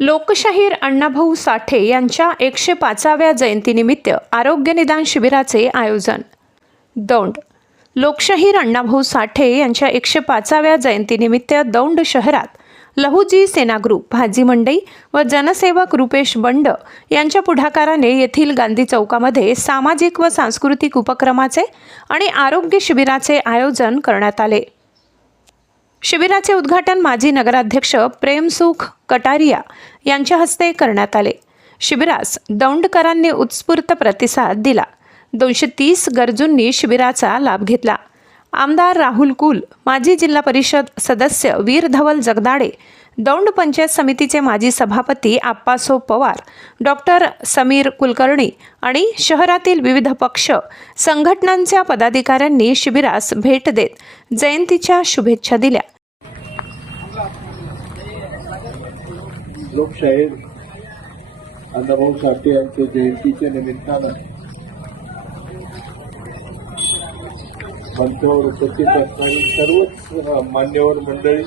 लोकशाहीर अण्णाभाऊ साठे यांच्या एकशे पाचाव्या जयंतीनिमित्त आरोग्य निदान शिबिराचे आयोजन. दौंड. लोकशाहीर अण्णाभाऊ साठे यांच्या एकशे पाचाव्या जयंतीनिमित्त दौंड शहरात लहुजी सेना ग्रुप भाजी मंडई व जनसेवक रुपेश बंड यांच्या पुढाकाराने येथील गांधी चौकामध्ये सामाजिक व सांस्कृतिक उपक्रमाचे आणि आरोग्य शिबिराचे आयोजन करण्यात आले. शिबिराचे उद्घाटन माजी नगराध्यक्ष प्रेमसुख कटारिया यांच्या हस्ते करण्यात आले. शिबिरास दौंडकरांनी उत्स्फूर्त प्रतिसाद दिला. दोनशे तीस गरजूंनी शिबिराचा लाभ घेतला. आमदार राहुल कुल माजी जिल्हा परिषद सदस्य वीर धवल जगदाडे दौंड पंचायत समितीचे माजी सभापती आप्पासो पवार डॉक्टर समीर कुलकर्णी आणि शहरातील विविध पक्ष संघटनांच्या पदाधिकाऱ्यांनी शिबिरास भेट देत जयंतीच्या शुभेच्छा दिल्या. लोकशाहीर अण्णाभाऊ साठे यांच्या जयंतीच्या निमित्तानं मंचावर उपस्थित असणारी सर्वच मान्यवर मंडळी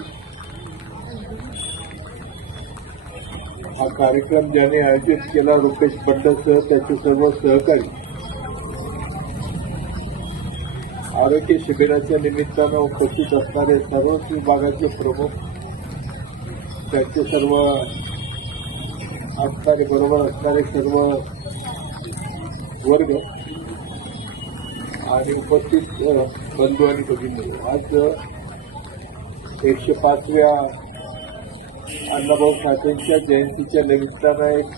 हा कार्यक्रम ज्याने आयोजित केला रुपेश पंडसह त्याचे सर्व सहकारी आरोग्य शिबिराच्या निमित्तानं उपस्थित असणारे सर्वच विभागाचे प्रमुख त्यांचे सर्व असणारे बरोबर असणारे सर्व वर्ग आणि उपस्थित बंधू आणि भगिनी आज एकशे पाचव्या अण्णाभाऊ साठेंच्या जयंतीच्या निमित्तानं एक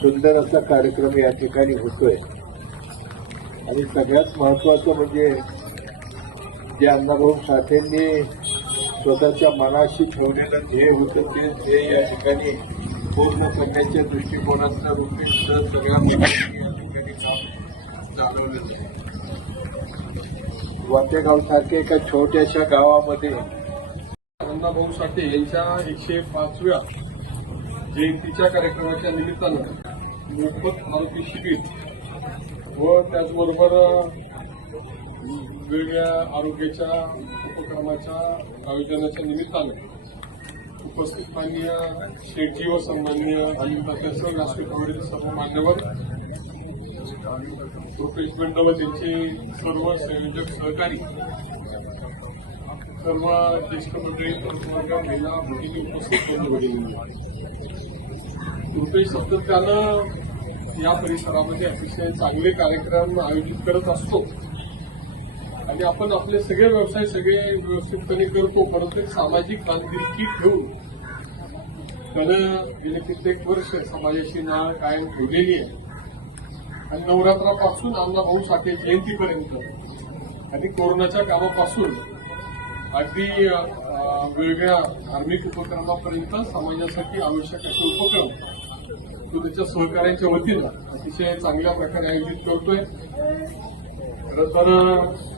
सुंदर असा कार्यक्रम या ठिकाणी होतोय. आणि सगळ्यात महत्वाचं म्हणजे जे अण्णाभाऊ साठेंनी स्वतःच्या मनाशी ठेवलेलं ध्येय होतं ते ध्येय या ठिकाणी पूर्ण करण्याच्या दृष्टिकोनातनं रुपेश सगळ्या मुलांनी या सारख्या एका छोट्याशा गावामध्ये अण्णाभाऊ साठे यांच्या एकशे पाचव्या जयंतीच्या कार्यक्रमाच्या निमित्तानं मोफत आरोग्य शिबिर व त्याचबरोबर वेगवेगळ्या आरोग्याच्या उपक्रमाच्या आयोजनाच्या निमित्तानं उपस्थित माननीय शेठजी व सन्माननीय अजिंक्य व्यासपीठावरील सर्व मान्यवर रुपेश बंड व त्यांचे सर्व संयोजक सहकारी सर्व ज्येष्ठ मंडळी महिला भगिनी उपस्थित भगिनी रुपेश सातत्यानं या परिसरामध्ये अतिशय चांगले कार्यक्रम आयोजित करत असतो. आणि आपण आपले सगळे व्यवसाय सगळे व्यवस्थितपणे करतो परंतु एक सामाजिक बांधिलकी ठेवून त्यानं गेले कित्येक वर्ष समाजाची नाळ कायम ठेवलेली आहे. आणि नवरात्रापासून अण्णाभाऊ साठे जयंतीपर्यंत. आणि कोरोनाच्या कामापासून अगदी वेगळ्या धार्मिक उपक्रमापर्यंत समाजासाठी आवश्यक असे उपक्रम तो त्याच्या सहकार्यांच्या वतीनं अतिशय चांगल्या प्रकारे आयोजित करतोय. खरं तर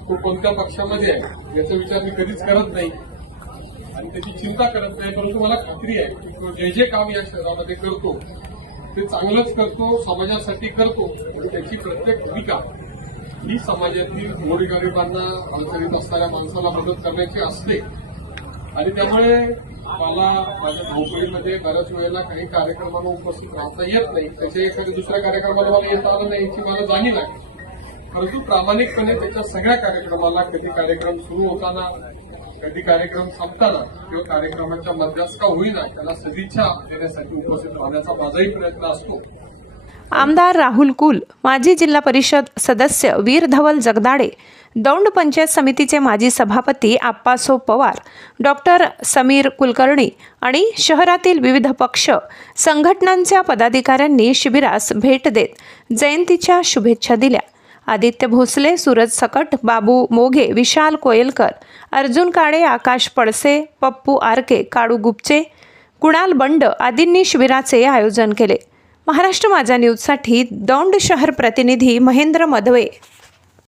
तो कोणत्या पक्षामध्ये आहे याचा विचार मी कधीच करत नाही. आणि त्याची चिंता करत नाही परंतु मला खात्री आहे की तो जे जे काम या शहरामध्ये करतो ते चांगलंच करतो समाजासाठी करतो आणि त्याची प्रत्येक भूमिका ही समाजातील गोरगरिबांना अडचणीत असणाऱ्या माणसाला मदत करण्याची असते. आणि त्यामुळे मला माझ्या धावपळीमध्ये बऱ्याच वेळेला काही कार्यक्रमाला उपस्थित राहता येत नाही. त्याच्या एखाद्या दुसऱ्या कार्यक्रमाला मला येता आलं नाही याची मला जाणीव आहे. परंतु प्रामाणिकपणे त्याच्या सगळ्या कार्यक्रमाला कधी कार्यक्रम सुरू होताना कधी कार्यक्रम संपताना किंवा कार्यक्रमाच्या मध्यास का होईना त्याला सदिच्छा देण्यासाठी उपस्थित राहण्याचा माझाही प्रयत्न असतो. आमदार राहुल कुल माजी जिल्हा परिषद सदस्य वीर धवल जगदाडे दौंड पंचायत समितीचे माजी सभापती आप्पासो पवार डॉक्टर समीर कुलकर्णी आणि शहरातील विविध पक्ष संघटनांच्या पदाधिकाऱ्यांनी शिबिरास भेट देत जयंतीच्या शुभेच्छा दिल्या. आदित्य भोसले सूरज सकट बाबू मोघे विशाल कोयलकर अर्जुन काळे आकाश पडसे पप्पू आरके काळू गुपचे कुणाल बंड आदींनी शिबिराचे आयोजन केले. महाराष्ट्र माझा न्यूजसाठी दौंड शहर प्रतिनिधी महेंद्र मधवे.